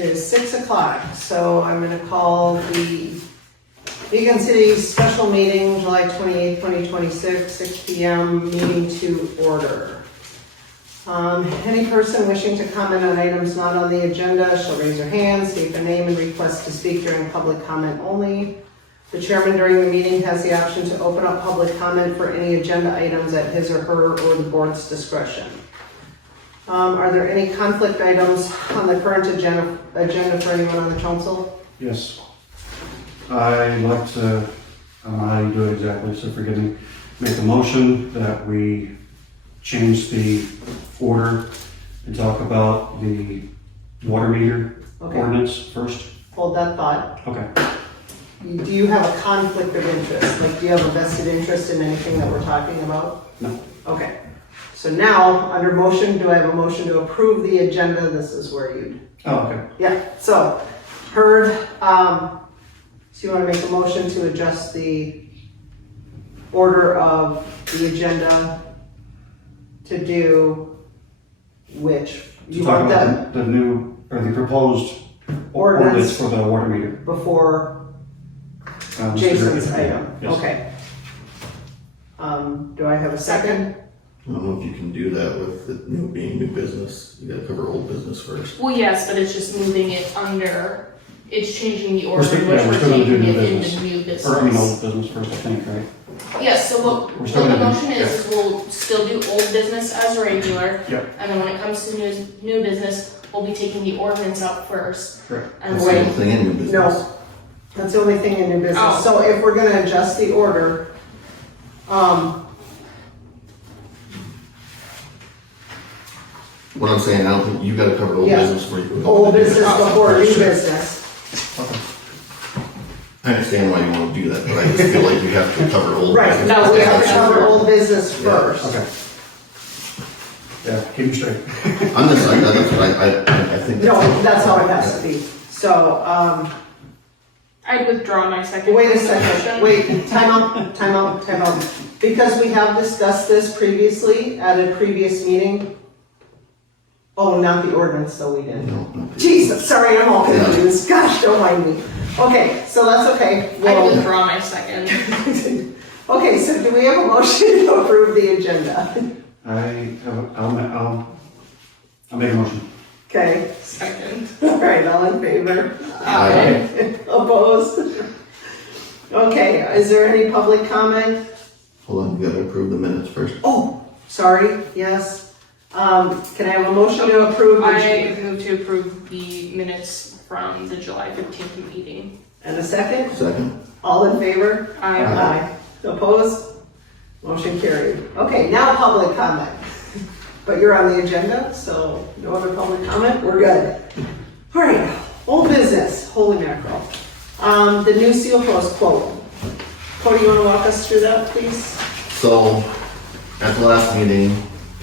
It is 6 o'clock, so I'm gonna call the Egan City Special Meeting, July 28th, 2026, 6 p.m. meeting to order. Any person wishing to comment on items not on the agenda shall raise their hand, state their name, and request to speak during public comment only. The chairman during the meeting has the option to open up public comment for any agenda items at his or her or the board's discretion. Are there any conflict items on the current agenda for anyone on the council? Yes. I'd like to, I don't know how you do it exactly, so forgive me, make a motion that we change the order and talk about the water meter ordinance first. Hold that thought. Okay. Do you have a conflict of interest? Like, do you have a vested interest in anything that we're talking about? No. Okay. So now, under motion, do I have a motion to approve the agenda? This is where you'd... Oh, okay. Yeah, so, heard, so you want to make a motion to adjust the order of the agenda to do which? To talk about the new, or the proposed ordinance for the water meter. Before Jason's item. Yes. Okay. Do I have a second? I don't know if you can do that with the new being new business. You gotta cover old business first. Well, yes, but it's just moving it under, it's changing the We're order still, in which yeah, we're we're still gonna do taking new it business. into new business. Or, I mean, old business first, I think, right? Yes, so We're what still the gonna do- motion is we'll still do old business as regular. Yep. And then when it comes to new business, we'll be taking the ordinance up first. Correct. And That's the wait, only thing in new business. No. That's the only thing in new business. Oh. So if we're gonna adjust the order, What I'm saying, I don't think you gotta cover old Yeah. business before you can go old into new business before new business. Okay. I understand why you wanna do that, but I just feel like you have to cover old Right, business. no, we have to That's cover your- old business Yeah, first. Okay. Yeah, keep them straight. I'm just like, that's what I think. No, that's how it has to be. So, I'd withdraw my second. wait a motion. second, wait, time out. Because we have discussed this previously at a previous meeting. Oh, not the ordinance, so we didn't. No, no. Jesus, sorry, I'm all confused. Gosh, don't mind me. Okay, so that's okay. I'd We'll- withdraw my second. Okay, so do we have a motion to approve the agenda? I'll make a motion. Okay, Second. all right, all in favor? Aye. Opposed? Okay, is there any public comment? Hold on, you gotta approve the minutes first. Oh, sorry, yes. Can I have a motion to approve? I move to approve the minutes from the July 15th meeting. And a second? Second. All in favor? Aye. Opposed? Motion carried. Okay, now public comment. But you're on the agenda, so no other public comment, we're good. All right, old business, holy mackerel. The new seal post quote. Cody, you wanna walk us through that, please? So, at the last meeting,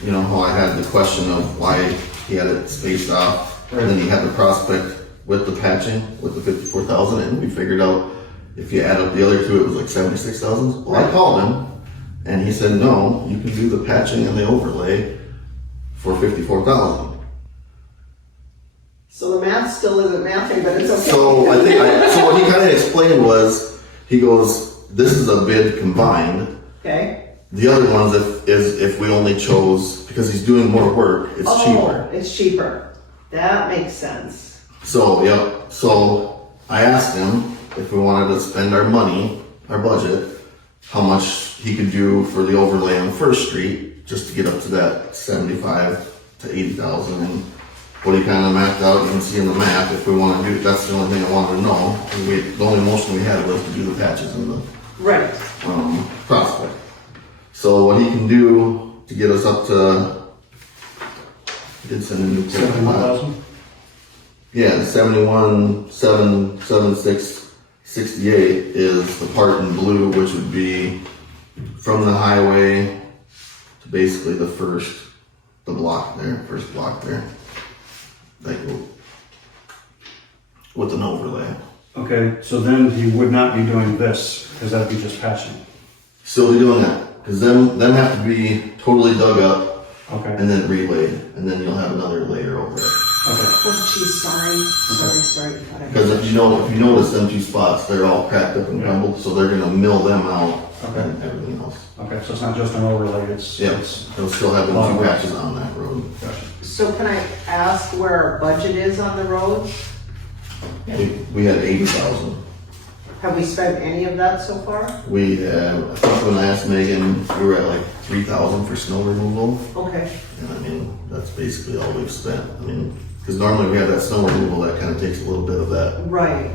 you know how I had the question of why he had it spaced off, and then he had the prospect with the patching, with the 54,000, and we figured out if you add up the other two, it was like 76,000. Well, I called him, and he said, no, you can do the patching and the overlay for 54,000. So the math still isn't mathing, but it's okay. So I think, so what he kind of explained was, he goes, this is a bid combined. Okay. The other ones, if we only chose, because he's doing more work, it's cheaper. It's cheaper. That makes sense. So, yep, so I asked him if we wanted to spend our money, our budget, how much he could do for the overlay on First Street, just to get up to that 75 to 80,000. And what he kind of mapped out, you can see in the map, if we want to do, that's the only thing I wanted to know. The only motion we had was to do the patches and the Right. prospect. So what he can do to get us up to, he did send a new quote. 71,000? Yeah, the 71,776.68 is the part in blue, which would be from the highway to basically the first block there. Like with an overlay. Okay, so then he would not be doing this, because that'd be just patching. Still be doing that, because them have to be totally dug up Okay, and then relayed, and then you'll have another layer over it. Oh, geez, sorry. Thought I- Because if you notice them two spots, they're all cracked up and crumbled, so they're gonna mill them out Okay. and everything else. Okay, so it's not just an overlay, it's. Yeah, it's- they'll still have them two patches on that road. Gotcha. So can I ask where our budget is on the roads? We had 80,000. Have we spent any of that so far? We have, I think when I asked Megan, we were at like 3,000 for snow removal. Okay, And I mean, that's basically all we've spent. I mean, because normally we have that snow removal that kind of takes a little bit of that. right,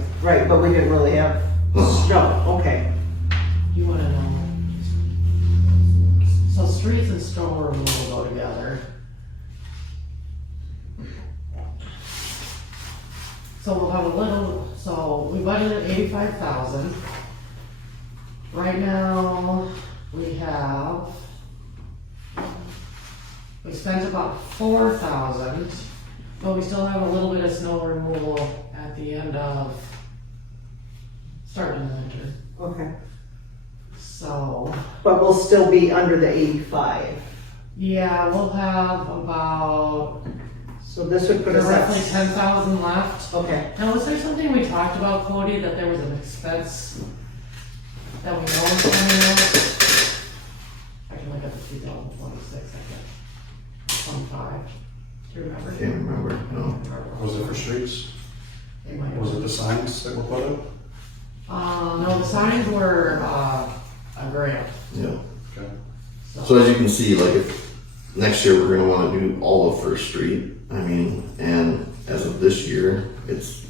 but we didn't really have snow, okay. You wanna know? So streets and snow removal go together. So we'll have a little, so we budgeted 85,000. Right now, we spent about 4,000, but we still have a little bit of snow removal at the end of, starting the winter. Okay, So, but we'll still be under the 85. yeah, we'll have about So this would put us roughly at. 10,000 left. Okay, Now, was there something we talked about, Cody, that there was an expense that we know is coming out? I can look at the 2026, I guess. 25. Do you remember? Can't remember, no. Was it for streets? It might have Was it been. the signs that were put up? No, the signs were, a grant. Yeah. Okay. So as you can see, like if next year we're gonna wanna do all of First Street, I mean, and as of this year, it's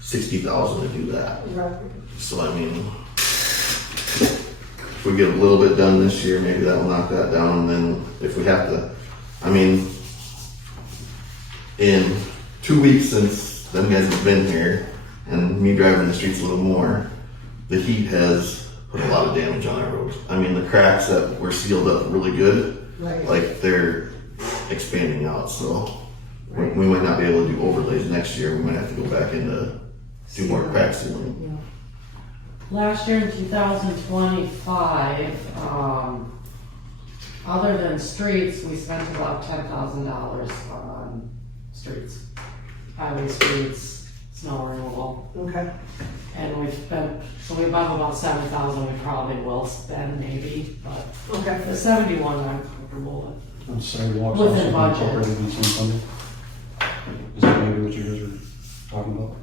60,000 to do that. right. So I mean, if we get a little bit done this year, maybe that will knock that down, and then if we have to, I mean, in 2 weeks since them guys have been here, and me driving the streets a little more, the heat has put a lot of damage on our roads. I mean, the cracks that were sealed up really good, Right. like they're expanding out, so we might not be able to do overlays next year. We might have to go back into do more crack sealing. Last year in 2025, other than streets, we spent about $10,000 on streets. Highway streets, snow removal, Okay, and we've spent, so we have about 7,000 we probably will spend maybe, but okay. the 71 I'm comfortable with. And sidewalks Within also budget. incorporated in some funding? Is that maybe what you guys are talking about?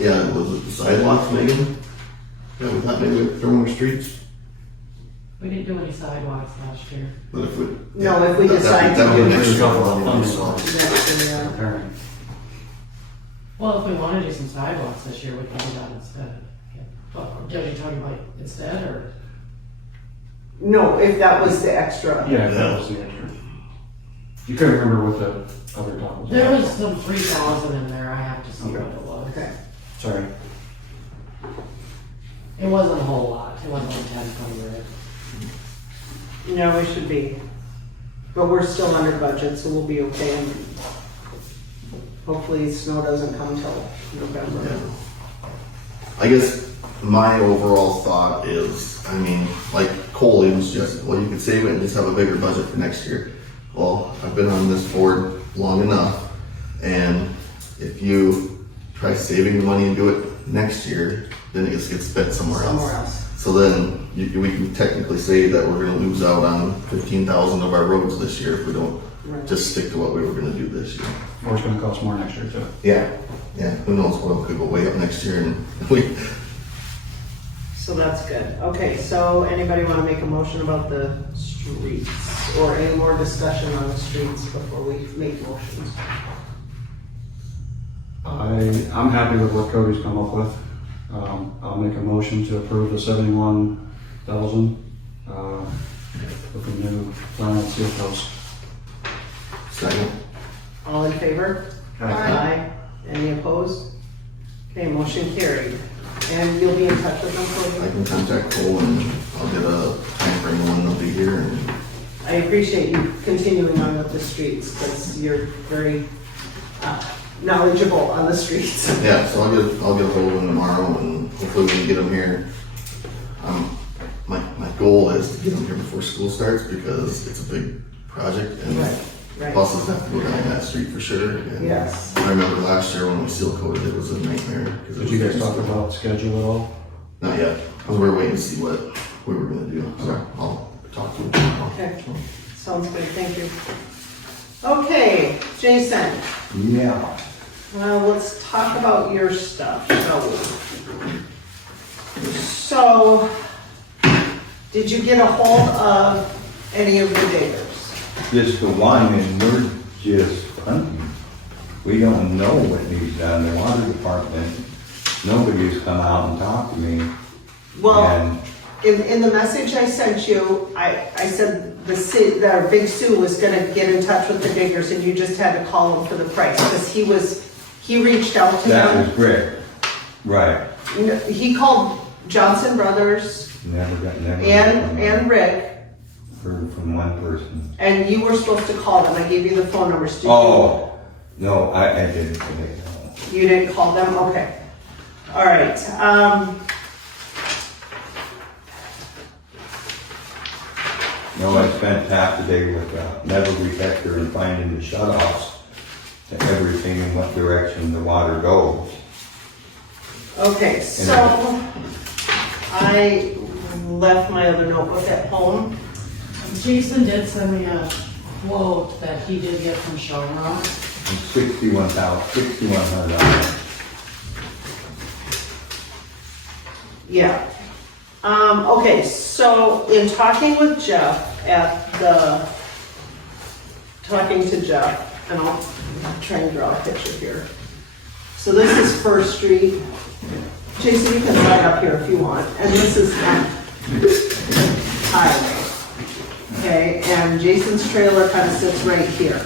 Yeah, was it the sidewalks, Megan? Yeah, we thought maybe we'd throw more streets, We didn't do any sidewalks last year. but if we. No, if we decide to That'll be do next it. year, anyway, so. Next year, Repairing. Well, if we want to do some sidewalks this year, we can do that instead. Yeah. But are you talking about instead, or? No, if that was the extra. Yeah, that was the extra. You couldn't remember what the other top was. There was some 3,000 in there, I have to see Okay. what it was. Okay, Sorry. It wasn't a whole lot, it wasn't like 10, 20 grand. no, we should be, but we're still under budget, so we'll be okay. And hopefully snow doesn't come till November. Yeah. I guess my overall thought is, I mean, like Coley was just, well, you could save it and just have a bigger budget for next year. Well, I've been on this board long enough, and if you try saving the money and do it next year, then it just gets spent somewhere else. Somewhere else. So then we can technically say that we're gonna lose out on 15,000 of our roads this year if we don't Right. just stick to what we were gonna do this year. Or it's gonna cost more next year too. Yeah. Yeah, who knows, oil could go way up next year and we, So that's good. Okay, so anybody want to make a motion about the streets or any more discussion on the streets before we make motions? I'm happy with what Cody's come up with. I'll make a motion to approve the 71,000, with the new laminate seal post. second. All in favor? Aye. Any opposed? Okay, motion carried. And you'll be in touch with them, I Cody? can contact Cole and I'll get a time frame when they'll be here and I appreciate you continuing on with the streets because you're very knowledgeable on the streets. yeah, so I'll get a hold of them tomorrow and hopefully we can get them here. My goal is to get them here before school starts because it's a big project and Right. Right. Buses have to go down that street for sure. And Yes. I remember last year when we seal coated, it was a nightmare. Did you guys talk about schedule at all? Not yet, because we were waiting to see what we were gonna do, so I'll talk to him. Okay, sounds good, thank you. Okay, Jason, Yeah, let's talk about your stuff, shall we? So, did you get a hold of any of the diggers? just the one, and we're just hunting. We don't know what needs done. The water department, nobody's come out and talked to me. Well, And in the message I sent you, I said the Big Sue was gonna get in touch with the diggers and you just had to call him for the price, because he reached out to that them. was Rick, right? He called Johnson Brothers Never and Rick, heard from one person. and you were supposed to call them. I gave you the phone numbers. Did you? Oh, no, I didn't today, no. You didn't call them? Okay. All right. No, I spent half the day with a metal detector and finding the shutoffs to everything in what direction the water goes. Okay, so I left my other notebook at home. Jason did send me a quote that he did get from Shawna. It's $6,100. Yeah. Okay, so in talking with Jeff talking to Jeff, and I'll try and draw a picture here. So this is First Street. Jason, you can slide up here if you want. And this is highway. Okay, and Jason's trailer kind of sits right here.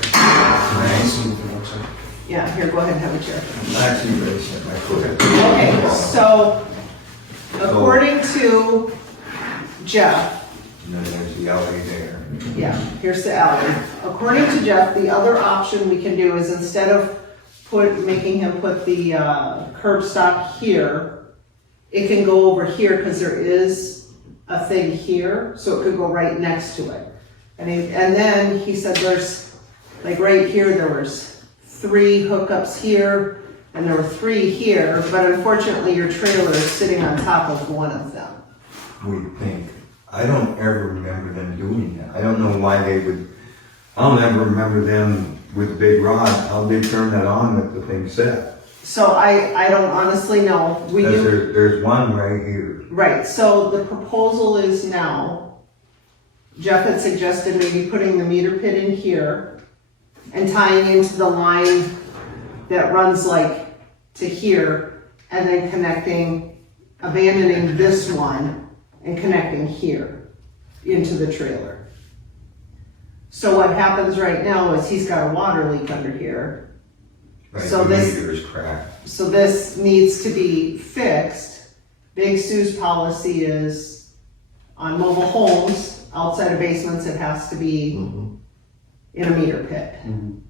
Yeah, here, go ahead and have a chair. Actually, raised it, my foot. Okay, so according to Jeff, And then there's the alley there. yeah, here's the alley. According to Jeff, the other option we can do is instead of making him put the curb stop here, it can go over here because there is a thing here, so it could go right next to it. And then he said there's, like right here, there was 3 hookups here, and there were 3 here, but unfortunately your trailer is sitting on top of one of them. We think. I don't ever remember them doing that. I don't know why they would, I don't ever remember them with a big rod, how they turn that on with the thing set. So I don't honestly know. We Because do, there's one right here. right, so the proposal is now, Jeff had suggested maybe putting the meter pit in here and tying into the line that runs like to here, and then abandoning this one and connecting here into the trailer. So what happens right now is he's got a water leak under here. Right, So the this- meter is cracked. So this needs to be fixed. Big Sue's policy is on mobile homes, outside of basements, it has to be in a meter pit.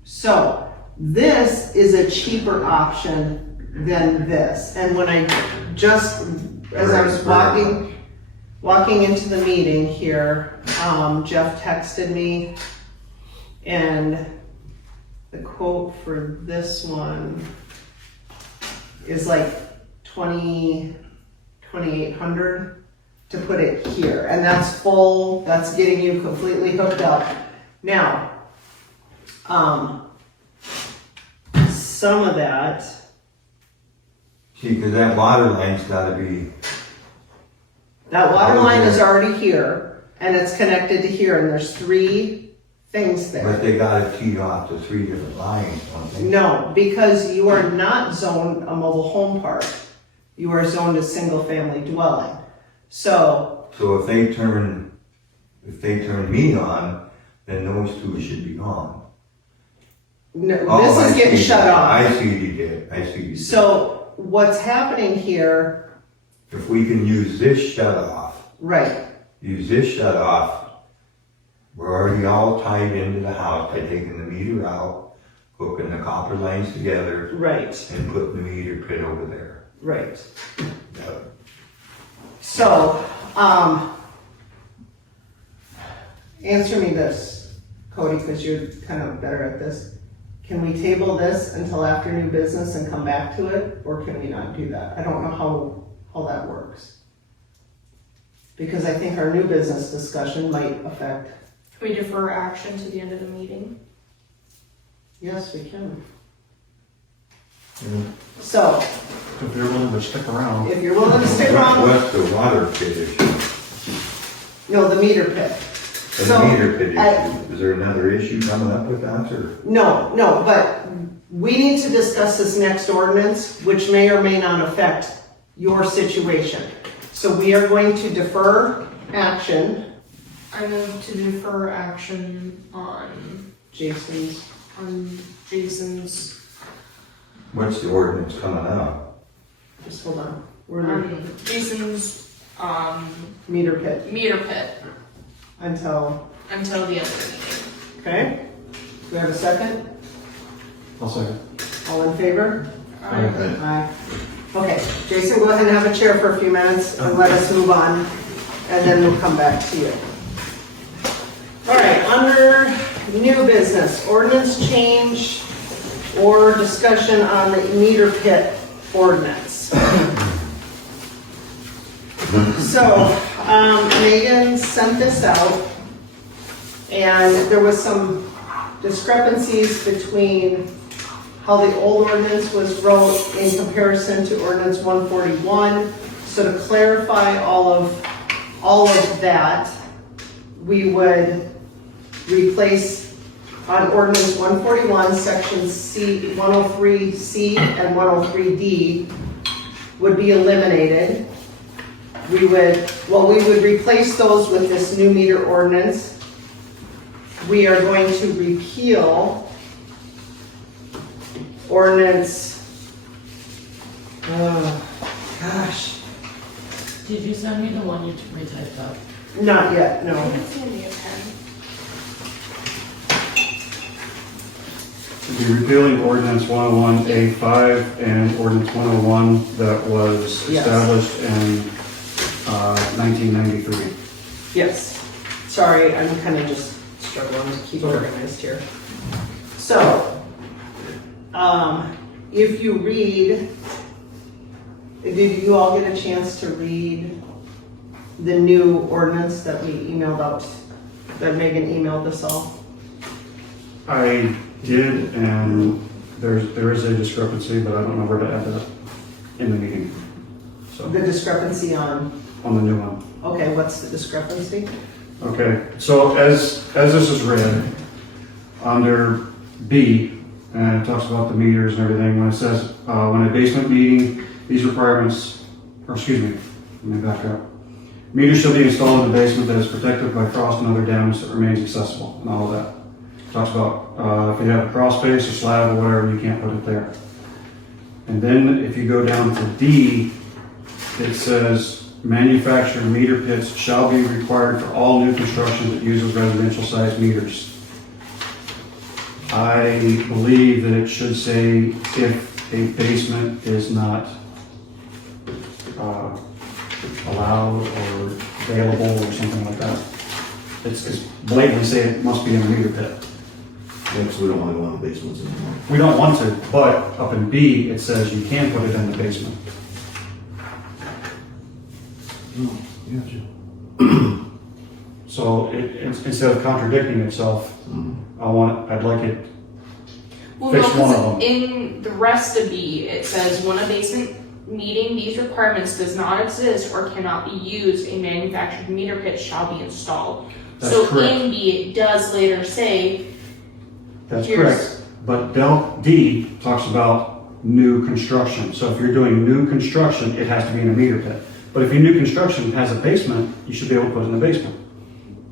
So this is a cheaper option than this. And when I as I was walking into the meeting here, Jeff texted me, and the quote for this one is like $2,800 to put it here, and that's full. That's getting you completely hooked up. Now, some of that. See, because that water line's gotta be, That water line is already here, and it's connected to here, and there's 3 things there. but they gotta tee off to 3 different lines, don't they? No, because you are not zoned a mobile home park. You are zoned a single-family dwelling. So, So if they turn me on, then those 2 should be on. no, Oh, this I is getting see. shut off. I see what you did, I see what you did. So, what's happening here, If we can use this shut off, right, we're already all tied into the house by taking the meter out, hooking the copper lines together, right, and putting the meter pit over there. right. So, answer me this. Cody, because you're kind of better at this. Can we table this until after new business and come back to it, or can we not do that? I don't know how that works. Because I think our new business discussion might affect, Can we defer action to the end of the meeting? yes, we can. Yeah. So, If you're willing to stick around. if you're willing to stick around, What's the water pit issue? no, the meter pit. The So, meter pit I- issue, is there another issue coming up with that, or? No, but we need to discuss this next ordinance, which may or may not affect your situation. So we are going to defer action, I move to defer action on Jason's, Jason's, What's the ordinance coming out? just hold on, we're in Jason's, the meter pit meter pit until, until the end of the meeting. okay? Do we have a second? I'll second. All in favor? Okay. Aye. Okay, Jason, go ahead and have a chair for a few minutes and let us move on, and then we'll come back to you. All right, under new business, ordinance change or discussion on the meter pit ordinance. So, Megan sent this out, and there was some discrepancies between how the old ordinance was wrote in comparison to ordinance 141. So to clarify all of that, we would replace on ordinance 141, section C, 103C and 103D would be eliminated. We would replace those with this new meter ordinance. We are going to repeal ordinance, gosh, Did you send me the one you retyped up? not yet, no. It's gonna be a pen. We'll be repealing ordinance 101A5 and ordinance 101 that was Yes. established in 1993. Yes, sorry, I'm kind of just struggling to keep organized here. So, if you read, did you all get a chance to read the new ordinance that we emailed out, that Megan emailed us all? I did, and there is a discrepancy, but I don't know where to add that in the meeting. So, The discrepancy on, on the new one. okay, what's the discrepancy? Okay, so as this is read, under B, and it talks about the meters and everything, when it says, when a basement meeting, these requirements, or excuse me, let me back up. Meters shall be installed in the basement that is protected by frost and other damage that remains accessible, and all of that. Talks about, if you have a crawl space or slab or whatever, you can't put it there. And then if you go down to D, it says, manufactured meter pits shall be required for all new construction that uses residential sized meters. I believe that it should say if a basement is not allowed or available or something like that. It's blatantly say it must be in a meter pit. Yeah, because we don't want to go in the basements anymore. We don't want to, but up in B, it says you can put it in the basement. Oh, yeah. So instead of contradicting itself, I'd like it, Well, no, Fix one of them. because in the rest of B, it says when a basement meeting these requirements does not exist or cannot be used, a manufactured meter pit shall be installed. That's So correct. in B, it does later say, That's Here's- correct. But D talks about new construction. So if you're doing new construction, it has to be in a meter pit. But if your new construction has a basement, you should be able to put it in the basement.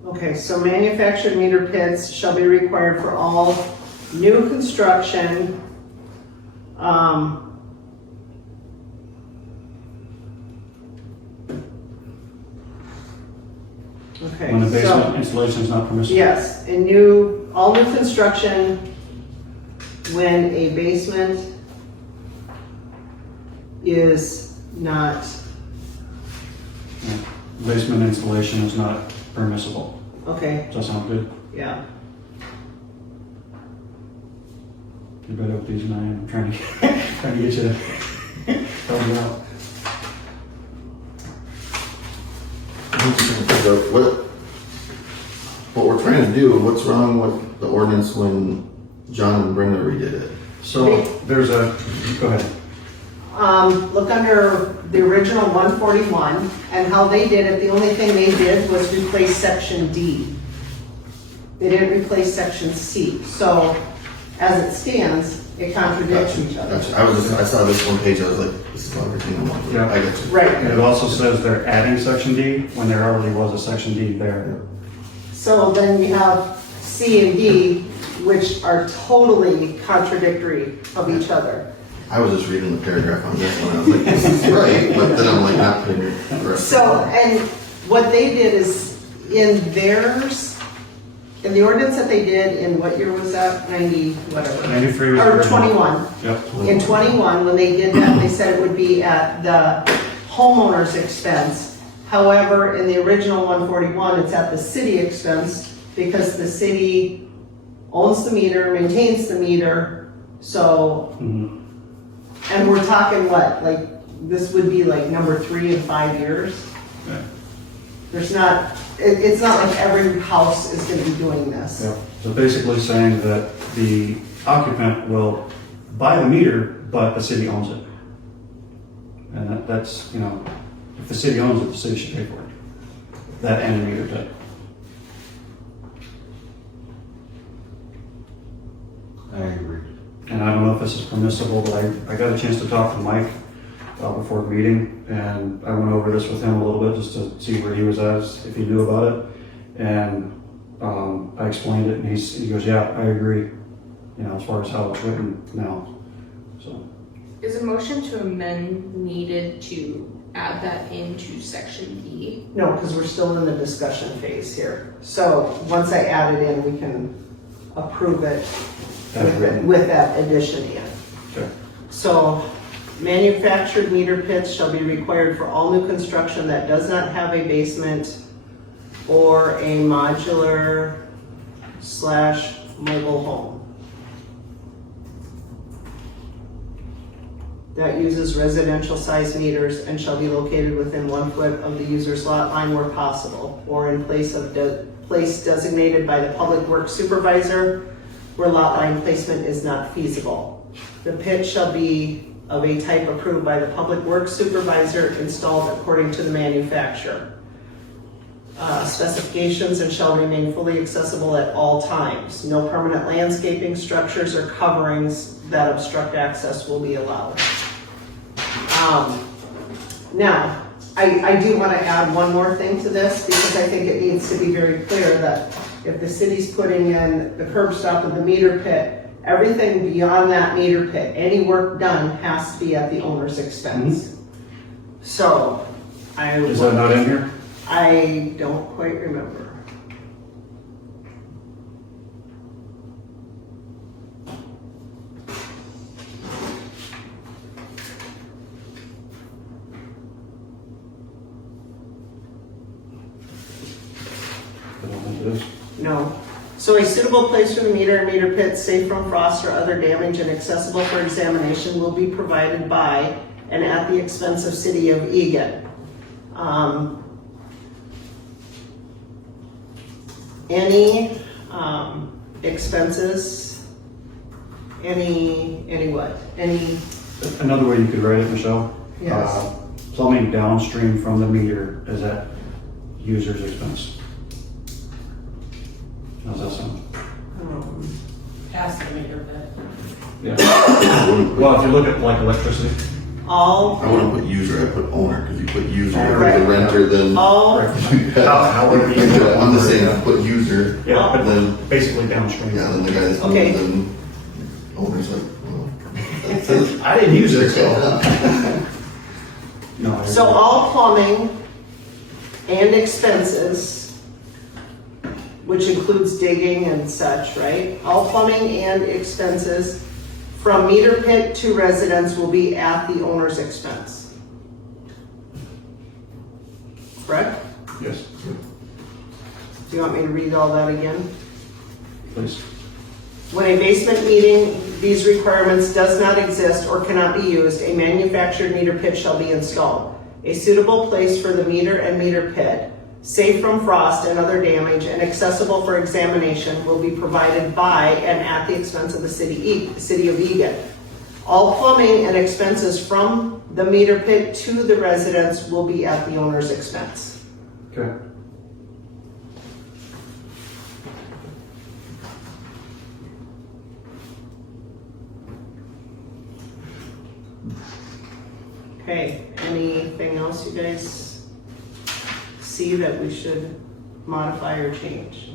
Okay, so manufactured meter pits shall be required for all new construction. Okay, When the so, basement installation is not permissible. yes, all new construction, when a basement is not, Yeah. Basement installation is not permissible. okay, Does that sound good? yeah. You're better with these than I am. I'm trying to trying to get you to help me out. I'm just trying to figure out what we're trying to do, what's wrong with the ordinance when John and Brenda redid it? So there's a, go ahead. Look under the original 141 and how they did it. The only thing they did was replace section D. They didn't replace section C. So as it stands, it contradicts each other. Gotcha. I saw this one page, I was like, this is everything I want. Yeah. I got you. Right. And it also says they're adding section D when there already was a section D there. So then you have C and D, which are totally contradictory of each other. I was just reading the paragraph on this one, I was like, this is right, but then I'm like, not putting the rest. So, and what they did is in theirs, in the ordinance that they did in what year was that? 90, whatever. 93 was the Or original. 21. Yep. In 21, when they did that, they said it would be at the homeowner's expense. However, in the original 141, it's at the city expense because the city owns the meter, maintains the meter. So, Mhm. and we're talking what, like, this would be like number 3 in 5 years? Yeah. There's not, it's not like every house is gonna be doing this. Yeah. So basically saying that the occupant will buy the meter, but the city owns it. And that's, you know, if the city owns it, the city should pay for it. That and the meter pit. I agree. And I don't know if this is permissible, but I got a chance to talk to Mike before the meeting, and I went over this with him a little bit just to see where he was at, if he knew about it. And I explained it, and he goes, yeah, I agree, you know, as far as how it's written now, so. Is a motion to amend needed to add that into section D? No, because we're still in the discussion phase here. So once I add it in, we can approve it As written. with that addition in. Okay. So manufactured meter pits shall be required for all new construction that does not have a basement or a modular / mobile home that uses residential size meters and shall be located within 1 foot of the user's lot line where possible, or in place designated by the public works supervisor where lot line placement is not feasible. The pit shall be of a type approved by the public works supervisor, installed according to the manufacturer. Specifications and shall remain fully accessible at all times. No permanent landscaping structures or coverings that obstruct access will be allowed. Now, I do want to add one more thing to this because I think it needs to be very clear that if the city's putting in the curb stop and the meter pit, everything beyond that meter pit, any work done has to be at the owner's expense. So, Is that not in here? I don't quite remember. I don't think it is. No. So a suitable place for the meter and meter pit, safe from frost or other damage and accessible for examination will be provided by and at the expense of City of Egan. Any expenses, any what? Any, Another way you could write it, Michelle? Yes. Plumbing downstream from the meter is at user's expense. How's that sound? Past the meter pit. Yeah. Well, if you look at like electricity, all, I wouldn't put user, I put owner, because you put user, Right. the renter, then. all, however you. I'm just saying, I put user, Yeah, but then, basically downstream. yeah, then the guy that's Okay. moving, then owner's like, well. that says- I didn't use it, so. No. I so agree. all plumbing and expenses, which includes digging and such, right? All plumbing and expenses from meter pit to residence will be at the owner's expense. Correct? Yes, Do you want me to read all that again? please. When a basement meeting these requirements does not exist or cannot be used, a manufactured meter pit shall be installed. A suitable place for the meter and meter pit, safe from frost and other damage and accessible for examination, will be provided by and at the expense of the city of Egan. All plumbing and expenses from the meter pit to the residents will be at the owner's expense. Okay. Okay, anything else you guys see that we should modify or change?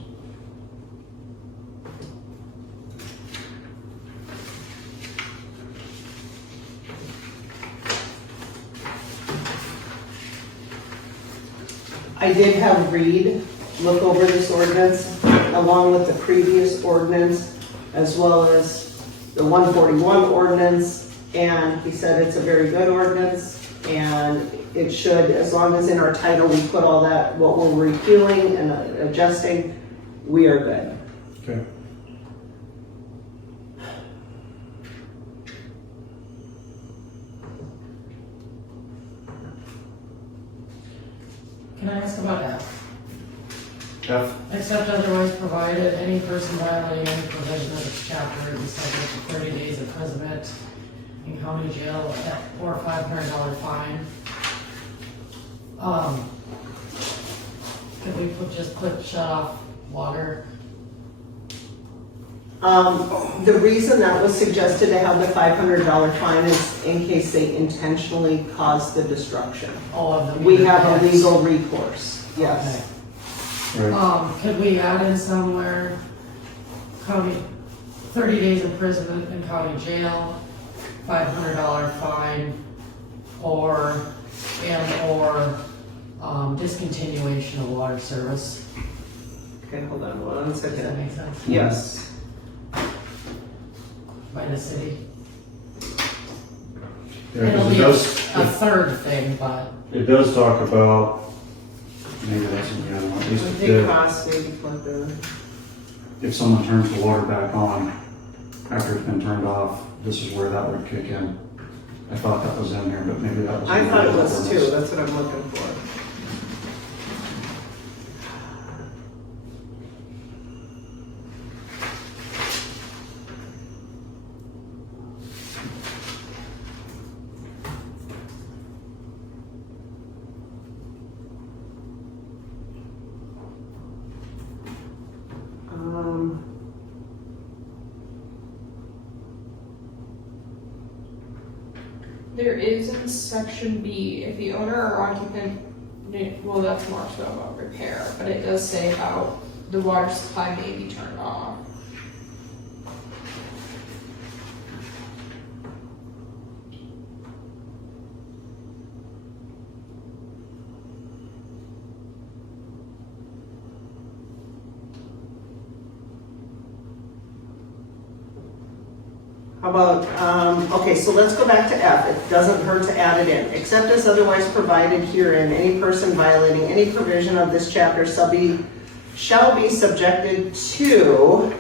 I did have Reed look over this ordinance along with the previous ordinance as well as the 141 ordinance, and he said it's a very good ordinance and it should, as long as in our title we put all that, what we're repealing and adjusting, we are good. Okay. Can I ask about F? F. Except otherwise provided, any person violating any provision of this chapter is subject to 30 days imprisonment in county jail or $500 fine. Could we just put shut off water? The reason that was suggested to have the $500 fine is in case they intentionally caused the destruction. Oh, of the We meter have a pits. legal recourse, yes. Right. Could we add in somewhere, county, 30 days imprisonment in county jail, $500 fine, or discontinuation of water service? Okay, hold on one Does that second. make sense? Yes. By the city? Yeah, It'll 'cause be it a does, third thing, but it does talk about, maybe that's in the other one, at I least it think did. cost maybe for the, If someone turns the water back on after it's been turned off, this is where that would kick in. I thought that was in here, but maybe that was. I in thought it the was ordinance. too, that's what I'm looking for. There is in section B, if the owner or occupant, well, that's more so about repair, but it does say how the water supply may be turned off. How about, okay, so let's go back to F. It doesn't hurt to add it in. Except as otherwise provided herein, any person violating any provision of this chapter shall be subjected to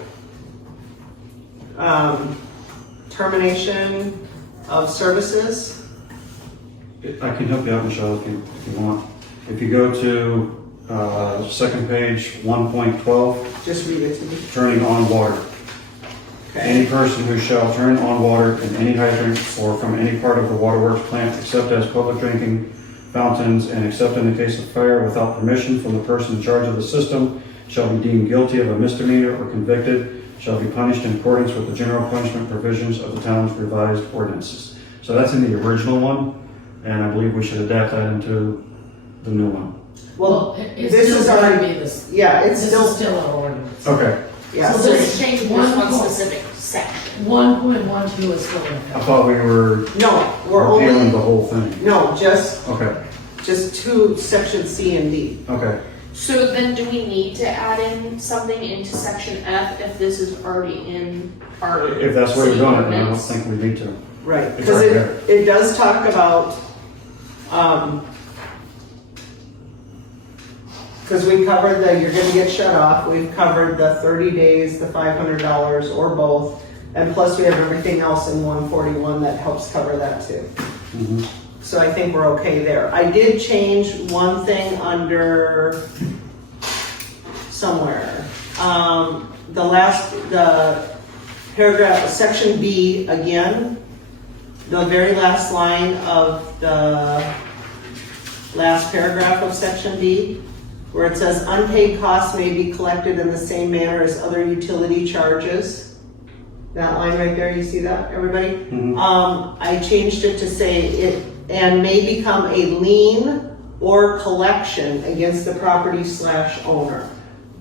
termination of services. I can help you out, Michelle, if you want. If you go to second page, 1.12, Just read it to me. turning on water. Okay. Any person who shall turn on water in any hydrant or from any part of the waterworks plant except as public drinking fountains and except in the case of fire without permission from the person in charge of the system shall be deemed guilty of a misdemeanor or convicted, shall be punished in accordance with the general punishment provisions of the town's revised ordinances. So that's in the original one, and I believe we should adapt that into the new one. Well, it's this still is gonna already, be this, yeah, it's this still, is still an ordinance. Okay, yeah. So so this changes one one point- specific section. 1.12 is still in I effect. thought we were No, we're repealing only, the whole thing. no, just Okay, two, section C and D. okay. So then do we need to add in something into section F if this is already in our If that's where you're city going, then I don't ordinance? think we need to. Right, It's because right there. it does talk about, because we covered the, you're gonna get shut off, we've covered the 30 days, the $500, or both, And plus we have everything else in 141 that helps cover that too. Mhm. So I think we're okay there. I did change one thing under somewhere. The paragraph, section B again, the very last line of the last paragraph of section B, where it says unpaid costs may be collected in the same manner as other utility charges. That line right there, you see that, everybody? Mhm. I changed it to say it, and may become a lien or collection against the property/owner.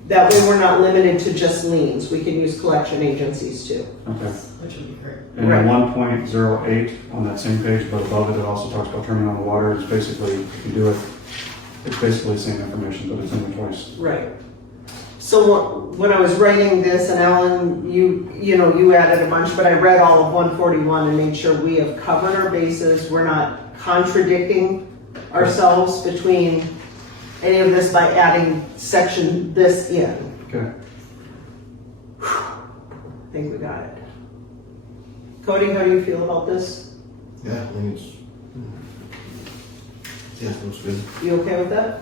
That way we're not limited to just liens, we can use collection agencies too. Okay. Which would be great. And Right. in 1.08 on that same page, but above it, it also talks about turning on the water. It's basically, if you do it, it's basically the same information, but it's in there twice. Right. So when I was writing this, and Alan, you added a bunch, but I read all of 141 and made sure we have covered our bases. We're not contradicting ourselves between any of this by adding section this in. Okay. I think we got it. Cody, how do you feel about this? Yeah, I think it's, yeah, it looks good. You okay with that?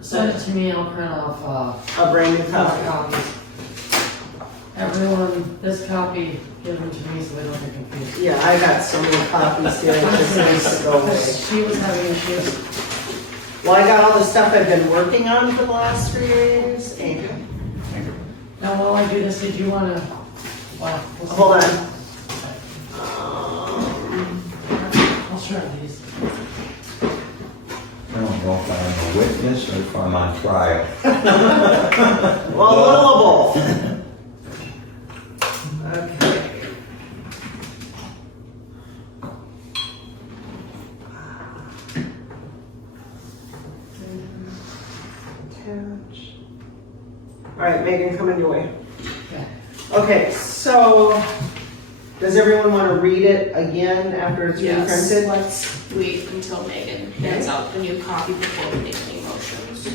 Send it to me, I'll print off, A brand new copy. copy. Everyone, this copy given to me so they don't get confused. Yeah, I got some more copies here. It just needs to go away. She was having issues. Well, I got all the stuff I've been working on for the last 3 years. And Now, while I do this, did you wanna, well, we'll see. hold on. I'll share these. I don't know if I'm a witness or if I'm on trial. Well, a little of both. Okay. Attach. All right, Megan, coming your way. Okay. Okay, so does everyone want to read it again after it's Yes, reprinted? let's wait until Megan hands out the new copy before we make any motions.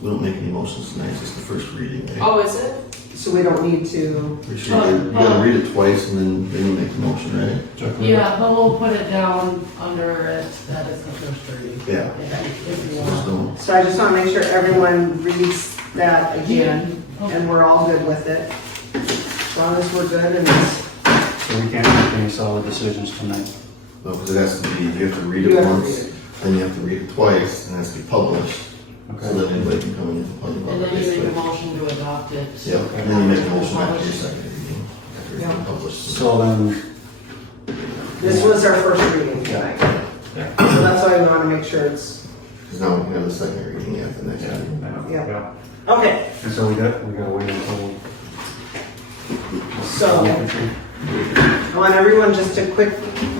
We don't make any motions tonight, it's just the first reading, right? Oh, is it? So we don't need to, Pretty sure you gotta read it twice and then you make the motion, right? Yeah, but we'll put it down under it, that it's the first reading. Yeah. If you Just want. don't, so I just want to make sure everyone reads that again and we're all good with it. As long as we're good and it's, So we can't make any solid decisions tonight. well, because it has to be, you have to read you it have to read once, it. then you have to read it twice, and it has to be published. So Okay. then anybody can come in and complain about And it, then you make basically. a motion to adopt it. Yep, and then you make a motion after your second reading, after it's been published. So then, This was our first reading tonight. So that's why we want to make sure it's, Because now we can have the second reading at the next yeah, meeting. Yeah. yeah. okay, And so we gotta wait until. so I want everyone just to quick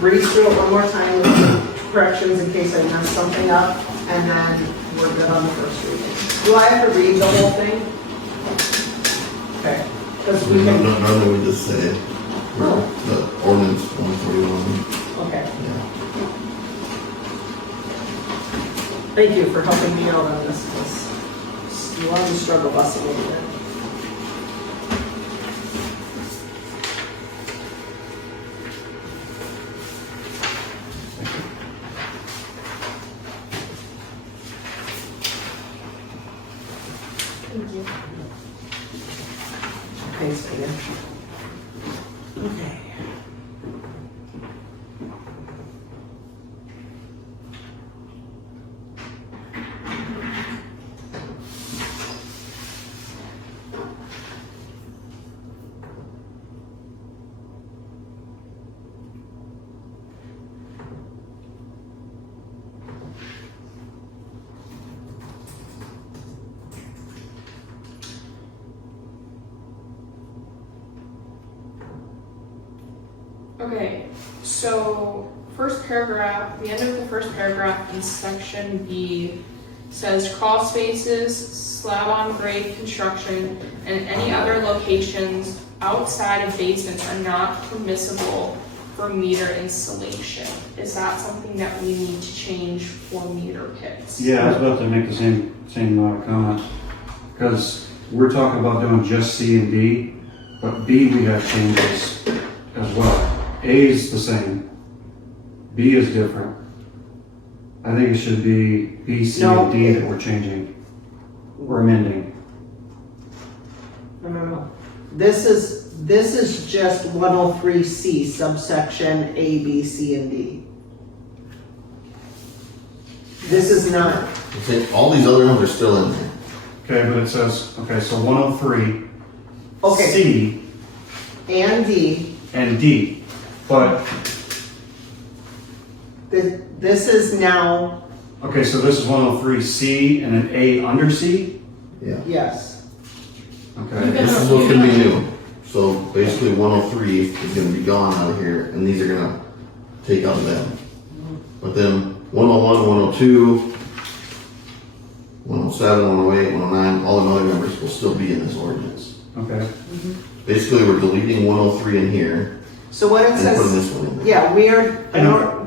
read through it one more time with the corrections in case I messed something up, and then we're good on the first reading. Do I have to read the whole thing? Okay, because we can, Normally we just say, the ordinance 141, okay. yeah. Thank you for helping me out on this, because you want to struggle bus a little bit. Thanks, Megan. Okay. Okay, so first paragraph, the end of the first paragraph in section B says crawl spaces, slab on grade construction, and any other locations outside of basements are not permissible for meter installation. Is that something that we need to change for meter pits? Yeah, I was about to make the same comment, because we're talking about doing just C and D, but B we have changes as well. A is the same, B is different. I think it should be B, C, No. and D that we're changing, we're amending. No. This is just 103C subsection A, B, C, and D. This is not, See, all these other ones are still in there. Okay, but it says, okay, so 103, okay, C and D, and D, but, this is now, okay, so this is 103C and an A under C? Yeah. yes. Okay, This is what's gonna be new. So basically 103 is gonna be gone out of here, and these are gonna take out of them. But then 101, 102, 107, 108, 109, all the other numbers will still be in this ordinance. okay, Basically, we're deleting 103 in here So what it and putting says, this one in there. yeah,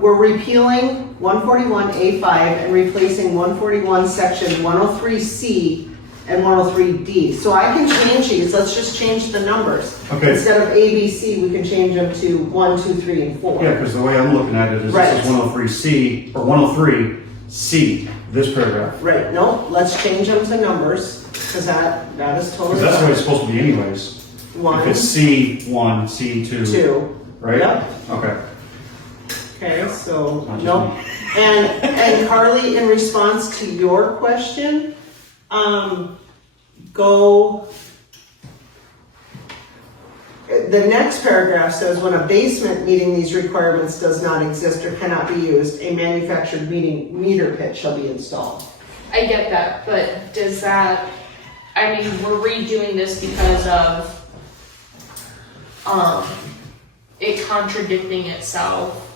we're repealing 141A5 and replacing 141 section 103C and 103D. So I can change these, let's just change the numbers. Okay. Instead of A, B, C, we can change them to 1, 2, 3, and 4. yeah, because the way I'm looking at it is Right. this is 103C, or 103C, this paragraph. Right, no, let's change them to numbers, because that is totally. Because that's the way it's supposed to be anyways. One, If it's C1, C2, 2, right? Yep. Okay. okay, so, Not just no. me. And Carly, in response to your question, the next paragraph says, when a basement meeting these requirements does not exist or cannot be used, a manufactured meter pit shall be installed. I get that, but does that, I mean, we're redoing this because of, it contradicting itself.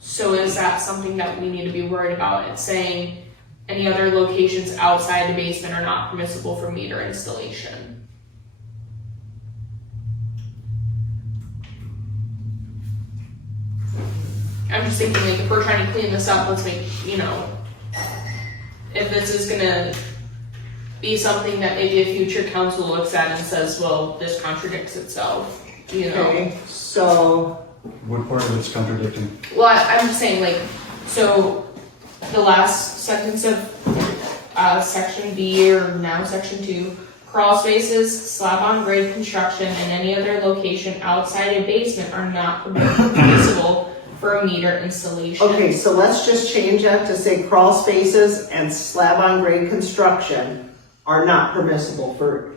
So is that something that we need to be worried about? It's saying any other locations outside the basement are not permissible for meter installation. I'm just thinking, like, if we're trying to clean this up, let's make, if this is gonna be something that maybe a future council looks at and says, well, this contradicts itself, Okay, so, What part of it's contradicting? Well, I'm just saying, like, so the last sentence of section B, or now section 2, crawl spaces, slab on grade construction, and any other location outside a basement are not permissible for a meter installation. okay, so let's just change that to say crawl spaces and slab on grade construction are not permissible for,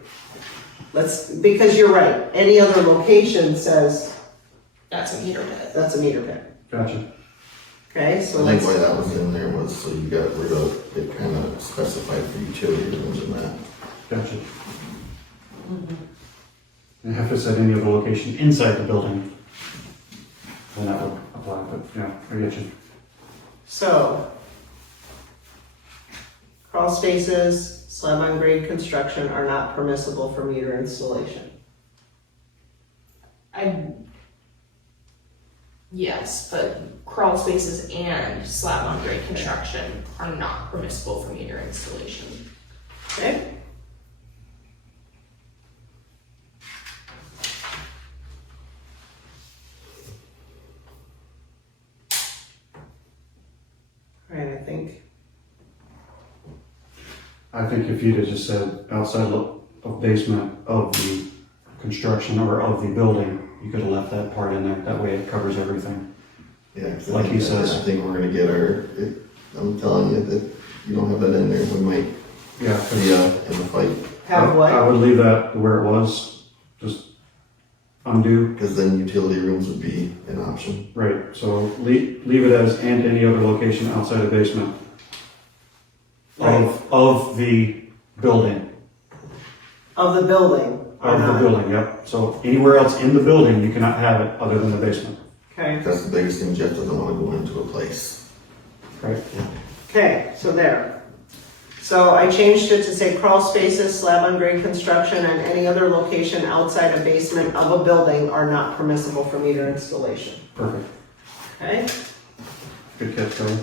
because you're right, any other location says That's a meter pit. that's a meter pit. Gotcha. Okay, I so think let's, why that was in there was so you got rid of, it kind of specified for utility rooms and that. Gotcha. And if it said any other location inside the building, then that would apply, but yeah, I get you. so crawl spaces, slab on grade construction are not permissible for meter installation. Yes, but crawl spaces and slab on grade construction are not permissible for meter installation. Okay? Alright, I think if you'd have just said outside of basement of the construction or of the building, you could have left that part in there. That way it covers everything. Yeah, 'cause I Like think he that- says. I think we're gonna get I'm telling you that you don't have that in there, we might Yeah, 'cause be in the fight. have I what? would leave that where it was, just undo. Because then utility rooms would be an option. Right, so leave it as and any other location outside of basement Right. of the building. Of the building or Of the not? building, yep. So anywhere else in the building, you cannot have it other than the basement. Okay, That's the biggest thing, Jeff doesn't wanna go into a place. Right. okay, so there. So I changed it to say crawl spaces, slab on grade construction, and any other location outside a basement of a building are not permissible for meter installation. Perfect. Okay? Good catch, Kelly.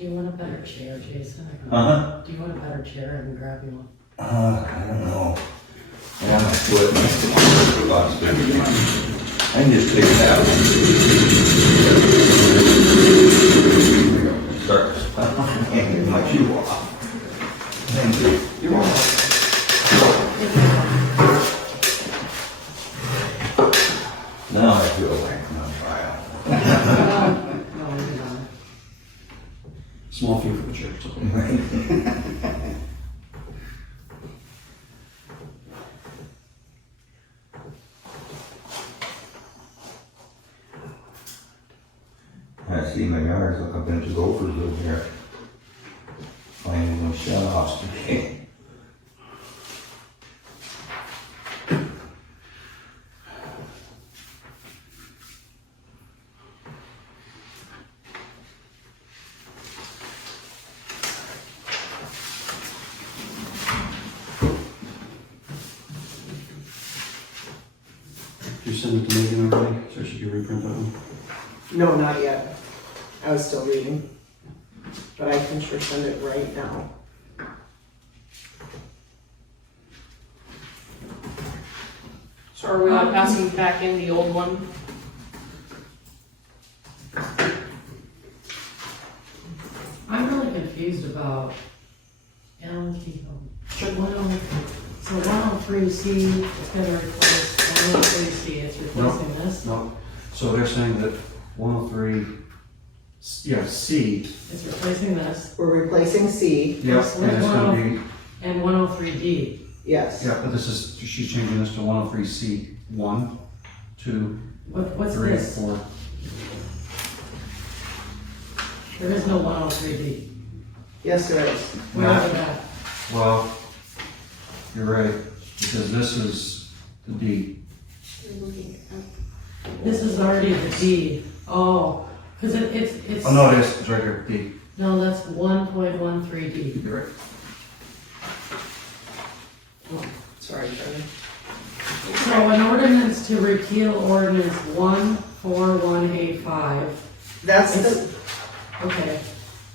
Do you want a better chair, Jason? Uh-huh. Do you want a better chair? I can grab you one. I don't know. Yeah, my foot, lots of things. I can just take it out. Start. I can't get my shoe off. Thank you. You're welcome. Now I feel like I'm on trial. No, you're not. Small fee for the church. It's okay. I see my yards, look, I've been to gophers over here. Finding those shut offs today. Did you send it to Megan already? So should you reprint that one? No, not yet. I was still reading. But I can sure send it right now. So are we not passing back in the old one? I'm really confused about LT. So 103C is gonna replace 103C. It's replacing this. No. So they're saying that 103, yeah, C. It's replacing this. We're replacing C. Yeah, and it's gonna be, And 103D. Yes. yeah, but this is, she's changing this to 103C, 1, 2, What's 3, this? 4. There is no 103D. Yes, there is. Where is it at? Well, you're right, because this is the D. We're looking at. This is already the D. Oh, because it's. Oh, no, it is, it's right here, D. No, that's 1.13D. You're right. Sorry, Charlie. So an ordinance to repeal ordinance 14185. That's the, Okay.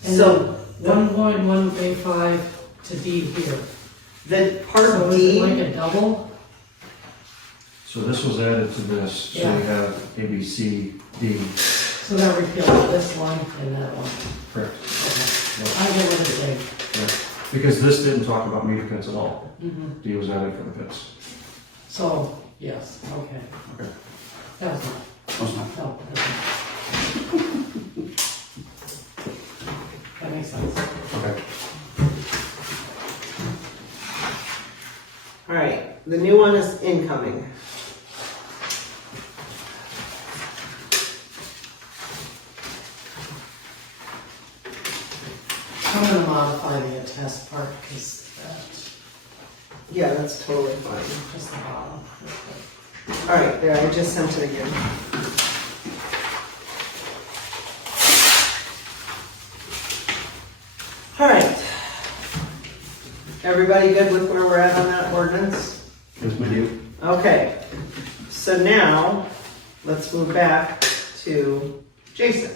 And So, then 1.185 to D here. the part So is it like D, a double? So this was added to this, so Yeah. we have A, B, C, D. So that repeals this one and that one. Correct. Okay. I get what it's saying. Yeah. Because this didn't talk about meter pits at all. Mhm. D was added for the pits. So, yes, okay. Okay. That's not, Close enough. no, that's not. That makes sense. Okay. all right, the new one is incoming. I'm gonna modify the attest part because that's Yeah, that's totally fine. just the bottom. All right, there, I just sent it again. All right. Everybody good with where we're at on that ordinance? Yes, my dear. Okay, so now, let's move back to Jason.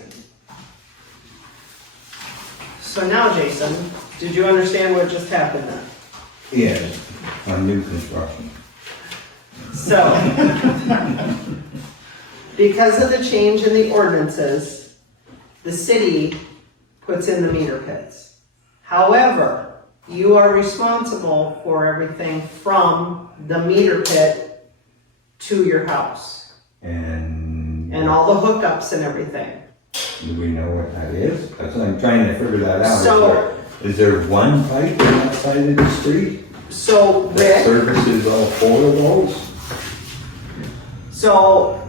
So now, Jason, did you understand what just happened then? Yeah, on new construction. So, because of the change in the ordinances, the city puts in the meter pits. However, you are responsible for everything from the meter pit to your house And and all the hookups and everything. do we know what that is? That's what I'm trying to figure that out. So- Is there one pipe on that side of the street So, that Rick, services all four of those? so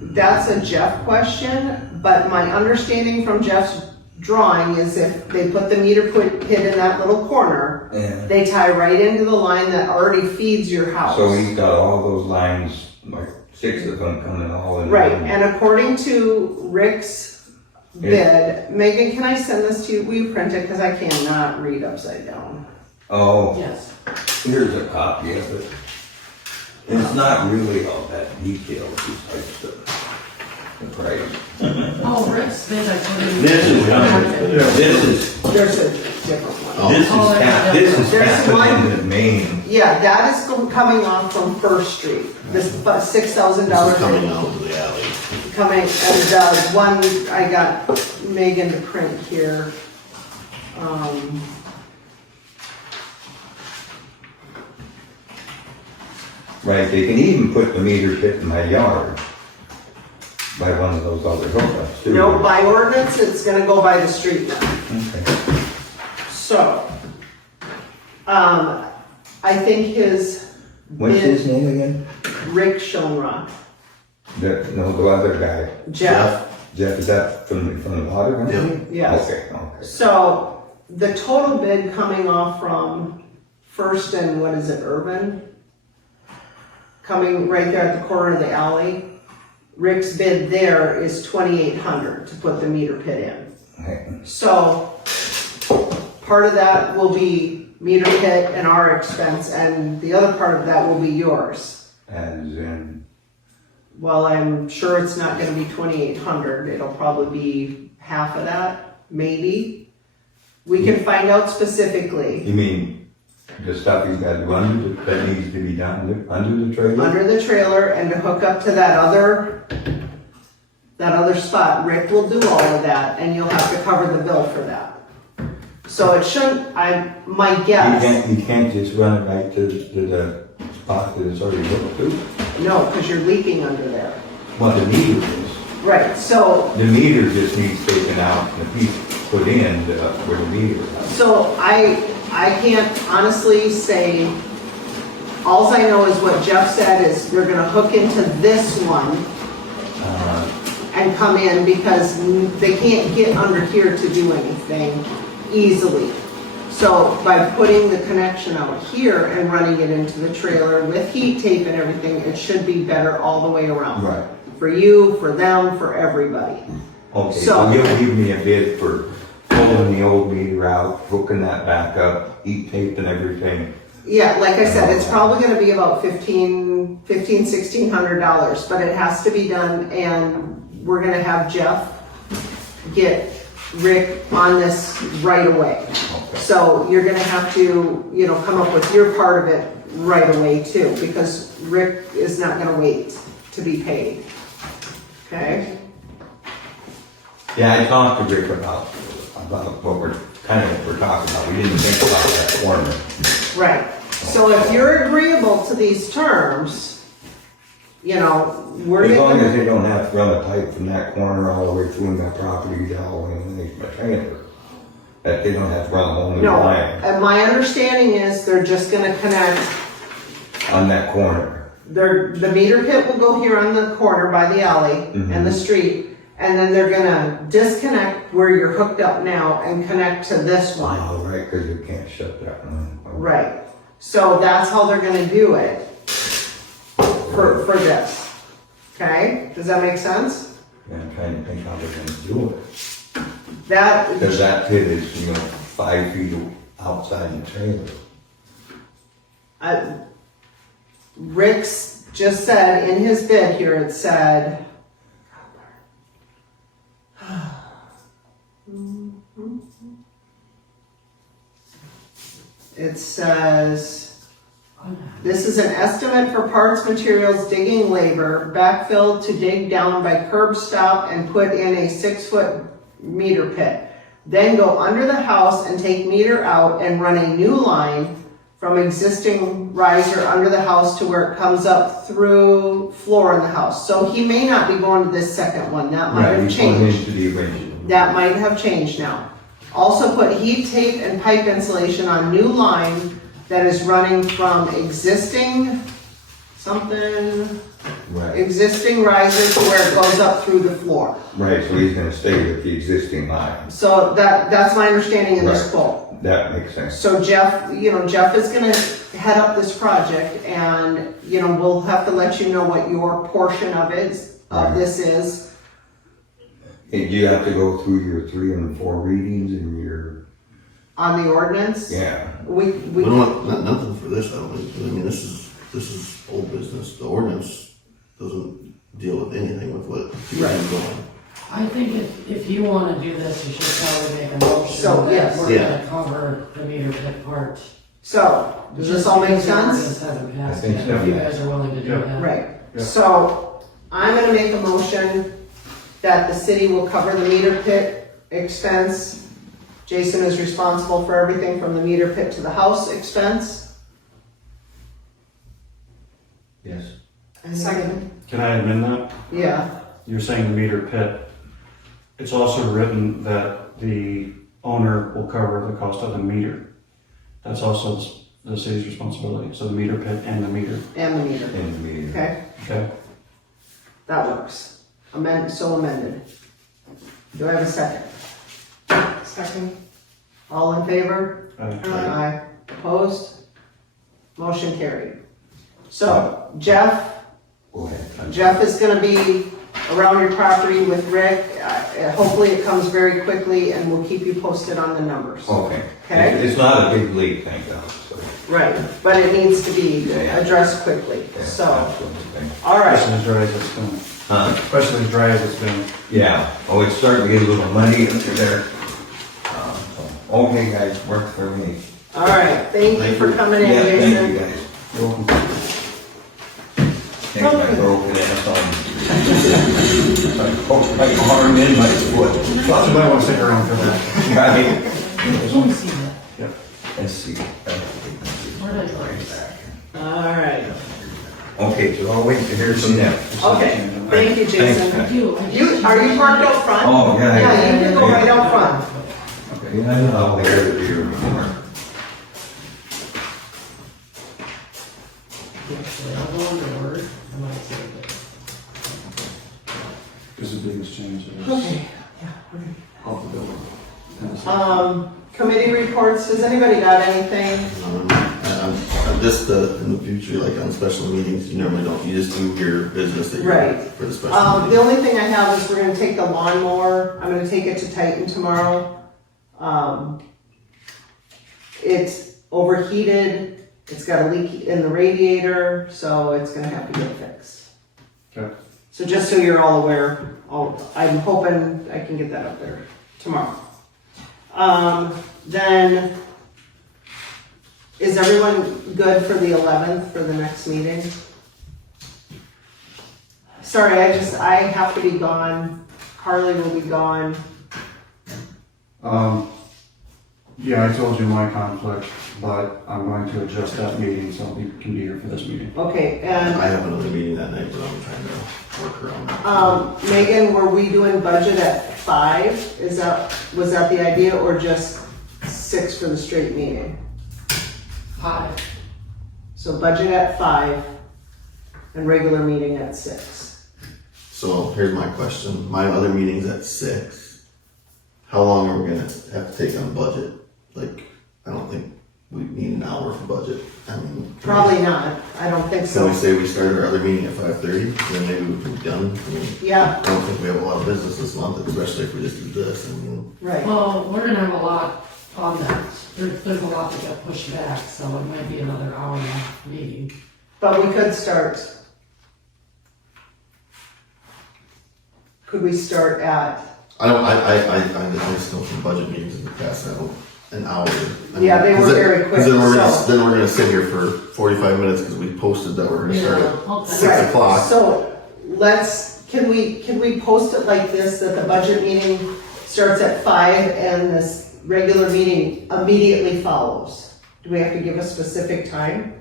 that's a Jeff question, but my understanding from Jeff's drawing is if they put the meter pit in that little corner, Yeah. they tie right into the line that already feeds your house. So he's got all those lines, like 6 of them coming all in. Right, one. and according to Rick's bid, Megan, can I send this to you? Will you print it? Because I cannot read upside down. Oh, Yes. here's a copy of it. It's not really all that detailed, it's like the Right. Oh, Rick's bid, I told you. This is, There's a different one. Oh. this is There's happening in Maine. Yeah, that is coming off from First Street, this about $6,000. This is coming out to the alley. Coming, and one I got Megan to print here. Right, they can even put the meter pit in my yard by one of those other hookups too. No, by ordinance, it's gonna go by the street now. Okay. So, I think his What's his name again? Rick Schoenrock, The other guy. Jeff. Jeff, is that from the water company? Yes. Okay, okay. So, the total bid coming off from First and what is it, Urban? Coming right there at the corner of the alley. Rick's bid there is $2,800 to put the meter pit in. Okay. So, part of that will be meter pit and our expense, and the other part of that will be yours. As in, Well, I'm sure it's not gonna be $2,800, it'll probably be half of that, maybe. We can find out specifically. you mean the stuff he's got to do under, that needs to be done under the trailer? Under the trailer and to hook up to that other spot. Rick will do all of that, and you'll have to cover the bill for that. So it shouldn't, my guess, You can't just run it right to the spot that it's already hooked to? no, because you're leaking under there. Well, the meter is. Right, so, The meter just needs taken out and a piece put in where the meter is. so I can't honestly say, alls I know is what Jeff said is they're gonna hook into this one and come in because they can't get under here to do anything easily. So by putting the connection out here and running it into the trailer with heat tape and everything, it should be better all the way around. Right. For you, for them, for everybody. Okay, So- so you'll give me a bid for pulling the old meter out, hooking that back up, heat tape and everything. Yeah, like I said, it's probably gonna be about $1,600, but it has to be done, and we're gonna have Jeff get Rick on this right away. So you're gonna have to, come up with your part of it right away too, because Rick is not gonna wait to be paid. Okay? Yeah, I talked to Rick about what we're talking about. We didn't think about that corner. Right. So if you're agreeable to these terms, we're As long as gonna, they don't have to run a pipe from that corner all the way through my property all the way underneath my trailer. That they don't have to run a whole new no, line and my understanding is they're just gonna connect, on that corner. the meter pit will go here on the corner by the alley and the street, and then they're gonna disconnect where you're hooked up now and connect to this one. Oh, right, because you can't shut that one. Right. So that's how they're gonna do it for this. Okay? Does that make sense? Yeah, I'm trying to think how they're gonna do it. That, Because that pit is, 5 feet outside the trailer. Rick's just said in his bid here, it said, it says, this is an estimate for parts, materials, digging labor, backfill to dig down by curb stop and put in a 6-foot meter pit. Then go under the house and take meter out and run a new line from existing riser under the house to where it comes up through floor in the house. So he may not be going to this second one, that might have Right, he's going changed. into the original. That might have changed now. Also put heat tape and pipe insulation on new line that is running from existing Right, existing riser to where it goes up through the floor. right, so he's gonna stay with the existing line. So that's my understanding in this Right. quote. That makes sense. So Jeff is gonna head up this project, and, we'll have to let you know what your portion of this is. Hey, do you have to go through your 3 and 4 readings and your, On the ordinance. yeah, We We don't want, nothing for this, I don't think, 'cause I mean, this is old business, the ordinance doesn't deal with anything with what he's doing. I think if you wanna do this, you should probably make a motion So, that yes. we're Yeah. gonna cover the meter pit part. So, does this all make Just because the sense? ordinance hasn't passed I think yet, so, if you yeah. guys are willing to do Yeah. that. Right, Yeah. so I'm gonna make a motion that the city will cover the meter pit expense. Jason is responsible for everything from the meter pit to the house expense. Yes. Second. Can I amend that? Yeah, You're saying the meter pit. It's also written that the owner will cover the cost of the meter. That's also the city's responsibility, so the meter pit and the meter, and the meter, In the meeting. okay, okay? that works. So amended. Do I have a second? Second. All in favor? Uh, Aye. Opposed? Motion carried. So Jeff Go ahead. Jeff is gonna be around your property with Rick. Hopefully it comes very quickly and we'll keep you posted on the numbers. Okay. Okay. It's not a big leak, thank God, so. Right, but it needs to be Yeah, yeah. addressed quickly, yeah, so, absolutely. all right. Especially as dry as it's been, Huh? especially as dry as it's been. Yeah, oh, it's starting to get a little muddy under there. Okay, guys, work for me. All right, thank you for coming in, Yeah, thank you, Jason. guys. You're welcome. Take my broken ass on. Like arm in my foot. Lots of might want to stick around for that. Right. Let me see that. Yep. Let's see. Where did I put it? All right, Okay, so I'll wait to hear from them. okay, thank you, Jason. Thanks. Are you parked out front? Oh, yeah. Yeah, you can go right out front. Okay, yeah, I'll be there to hear more. Actually, I'll go under Word. I might save it. Is the biggest change is Okay. off the building. Committee reports, has anybody got anything? I'm just, in the future, like on special meetings, you normally don't, you just do your business that you're Right. for the special meeting. The only thing I have is we're gonna take the lawnmower, I'm gonna take it to Titan tomorrow. It's overheated, it's got a leak in the radiator, so it's gonna have to get fixed. Okay. So just so you're all aware, I'm hoping I can get that up there tomorrow. Then, is everyone good for the 11th for the next meeting? Sorry, I have to be gone. Carly will be gone. Yeah, I told you my conflict, but I'm going to adjust that meeting, so we can be here for this meeting. Okay, and I have another meeting that night, but I'm trying to work around that. Megan, were we doing budget at 5? Was that the idea, or just 6 for the straight meeting? 5. So budget at 5 and regular meeting at 6. So here's my question, my other meeting's at 6. How long are we gonna have to take on budget? Like, I don't think we need an hour for budget. I mean, Probably not, I don't think So we so. say we start our other meeting at 5:30, then maybe we can be done. I mean, Yeah, I don't think we have a lot of business this month, especially if we just do this. I mean, right. Well, we're gonna have a lot on that. There's a lot that got pushed back, so it might be another hour and a half meeting. But we could start. Could we start at, I still think budget meetings in the past, an hour. I mean, Yeah, they were 'cause very quick, Cause then we're so- gonna sit here for 45 minutes because we posted that we're gonna start at Okay. 6 o'clock. so can we post it like this, that the budget meeting starts at 5 and this regular meeting immediately follows? Do we have to give a specific time?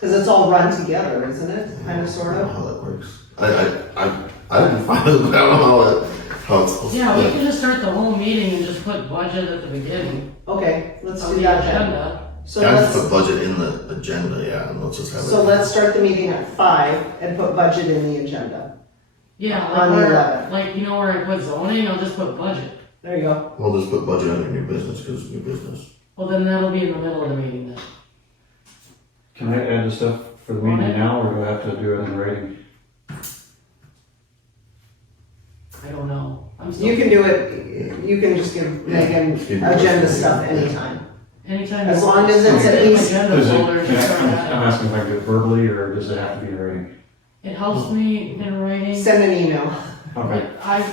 Cause it's all run together, isn't it? Kind of, sort I don't of? know how that works. I didn't find it, but I don't know how it's supposed to Yeah, we work. can just start the whole meeting and just put budget at the beginning Okay, let's of do the that then. agenda. So Yeah, just put let's, budget in the agenda, yeah, and let's just have it. so let's start the meeting at 5 and put budget in the agenda. Yeah, On the like 11th. like, you know where I put zoning, I'll just put budget. There you go. We'll just put budget under new business because new business. Well, then that'll be in the middle of the meeting then. Can I add the stuff for the meeting now, or do I have to do it in writing? I don't know. I'm still. You can do it, you can just give Megan Just give agenda me- stuff anytime. Anytime. As you long want. as it's at Make least- Agenda Does it, folder, can just start I'm that. asking if I can do it verbally, or does it have to be in writing? It helps me in writing, Send an email. Okay, but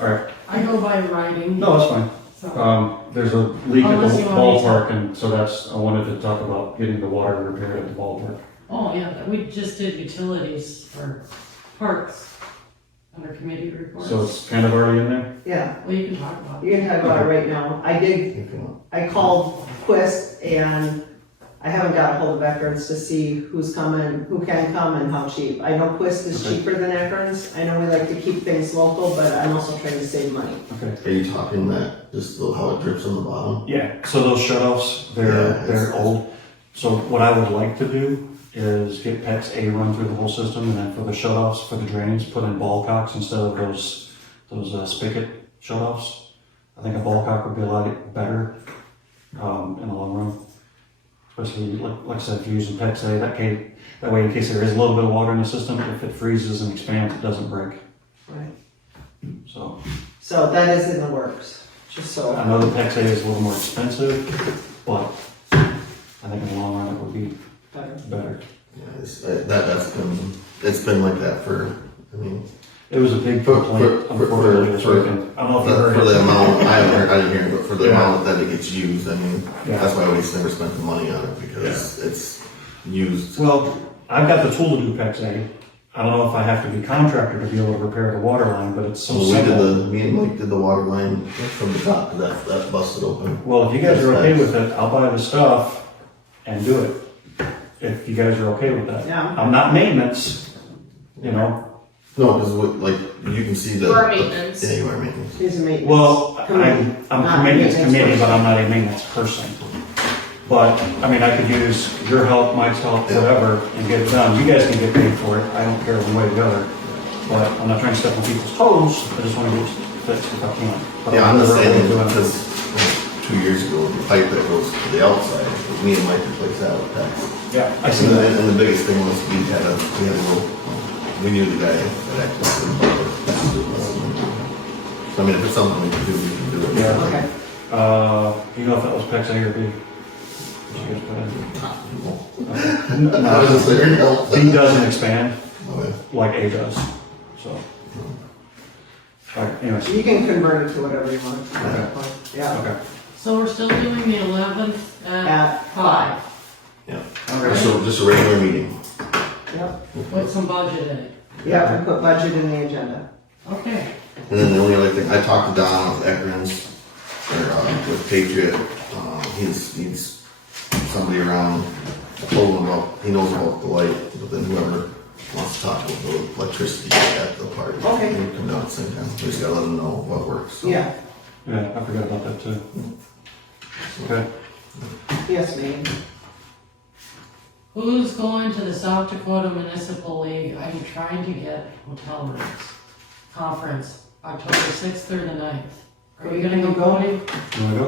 alright. I go by writing, No, that's fine. so. There's a leak at the Unless you want me to- ballpark, and so I wanted to talk about getting the water repaired at the ballpark. Oh, yeah, we just did utilities for parks under committee reports. So it's kind of already in there? Yeah, Well, you can talk about it. you can talk about it right now. I called Quist and I haven't got a hold of Veterans to see who's coming, who can come and how cheap. I know Quist is Okay. cheaper than Veterans. I know we like to keep things local, but I'm also trying to save money. Okay. Are you talking that, just how it drips on the bottom? Yeah, so those shutoffs, Yeah, they're it's- old. So what I would like to do is get PEX A run through the whole system, and then for the shutoffs, for the drains, put in ball cocks instead of those spigot shutoffs. I think a ball cock would be a lot better, in the long run. Especially, like I said, if you're using PEX A, that way in case there is a little bit of water in the system, if it freezes and expands, it doesn't break. Right. So, So that is in the works, just so. I know the PEX A is a little more expensive, but I think in the long run it would be Better. better. Yeah, it's been like that for, I mean, It was a big complaint, unfortunately, this weekend. I don't know if you heard for the it. amount, I didn't hear it, but for the Yeah. amount that it gets used, I mean, Yeah. that's why we just never spent the money on it, because it's used. Well, I've got the tool to do PEX A. I don't know if I have to be contractor to be able to repair the water line, but it's so So simple. me and Mike did the water line from the top, 'cause that busted open. Well, if you guys are okay with it, I'll buy the stuff and do it. If you guys are okay with that. Yeah. I'm not maintenance, you know. No, because like, you can see the. You are maintenance. Yeah, you are maintenance. He's a maintenance. Well, Committee. I'm Not a maintenance maintenance committee, but person. I'm not a maintenance person. But, I mean, I could use your help, Mike's help, whatever, and get it done. You guys can get paid for it. I don't care one way or the other. But I'm not trying to step on people's toes. I just want to get it fixed if I can. But Yeah, I'm the really same, doing it. because 2 years ago, the pipe that goes to the outside, me and Mike replaced that with that. Yeah, I see that. And the biggest thing was we had a little, we knew the guy that actually did it. So I mean, if it's something we can do, we can do it. Yeah. Okay. You know if that was PEX A or B? Did you guys put in? Okay. I was just there, help. B doesn't expand Okay. like A does, so. Alright, anyways, You can convert it to whatever you want. Okay. Yeah. okay. So we're still doing the 11th At at 5, Yeah. Okay. Just a regular meeting. Yep. with some budget in it. Yep, and put budget in the agenda. Okay. And then the only other thing, I talked to Don with Egan's, or with Patriot, he needs somebody around. I told him about, he knows about the light, but then whoever wants to talk about the electricity at the party. Okay. He can come down at the same time, we just gotta let him know what works. So. Yeah, Yeah, I forgot about that too. Okay. yes, ma'am. Who's going to the South Dakota Municipal League? I'm trying to get hotel rooms. Conference, October 6th through the 9th. Are you gonna go, Cody? You wanna go?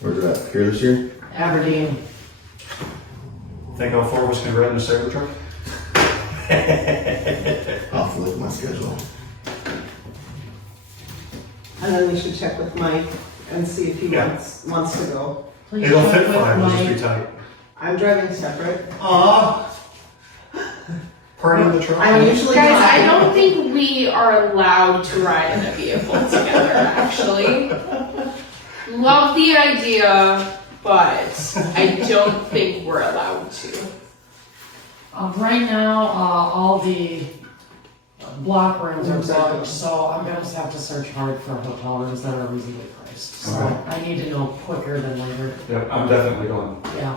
Where's that, here this year? Aberdeen. Think all four of us can ride in the Cybertruck? I'll have to look at my schedule. And then we should check with Mike and see if he Yeah. wants to go. Please It'll check fit with fine, it'll just be Mike. tight. I'm driving separate. Aw. Party in the truck. I'm usually Guys, I not. don't think we are allowed to ride in a vehicle together, actually. Love the idea, but I don't think we're allowed to. Right now, all the block rooms are Rooms are booked, so I'm gonna just have to search hard for hotel rooms that are reasonably priced. So Okay. I need to know quicker than later. Yep, I'm definitely going. Yeah,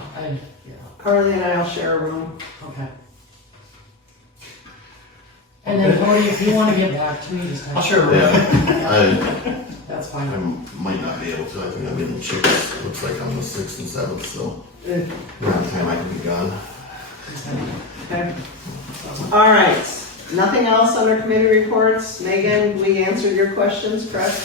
Carly and I'll share a room. okay. And then Cody, if you wanna get back to me, just text I'll share a me. Yeah, That's I fine. might not be able to, I think I'm getting chicks, looks like on the 6th and 7th, so Uh, around the time I can be gone. Okay. All right. Nothing else under committee reports? Megan, we answered your questions, correct?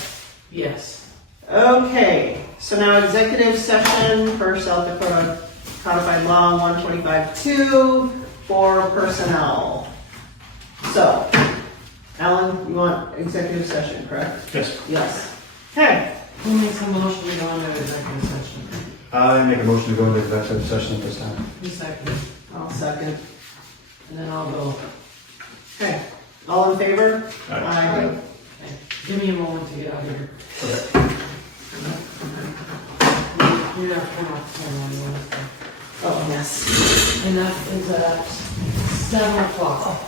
Yes. Okay, so now executive session for South Dakota Codified Law 125-2 for personnel. So, Alan, you want executive session, correct? Yes. Yes. Okay, Who makes a motion to go into executive session? I make a motion to go into executive session at this time. Who's second? I'll second. And then I'll go. Okay, all in favor? Aye. Okay, give me a moment to get out of here. You're not turn off the camera anymore, so. Oh, yes. And that is at 7 o'clock.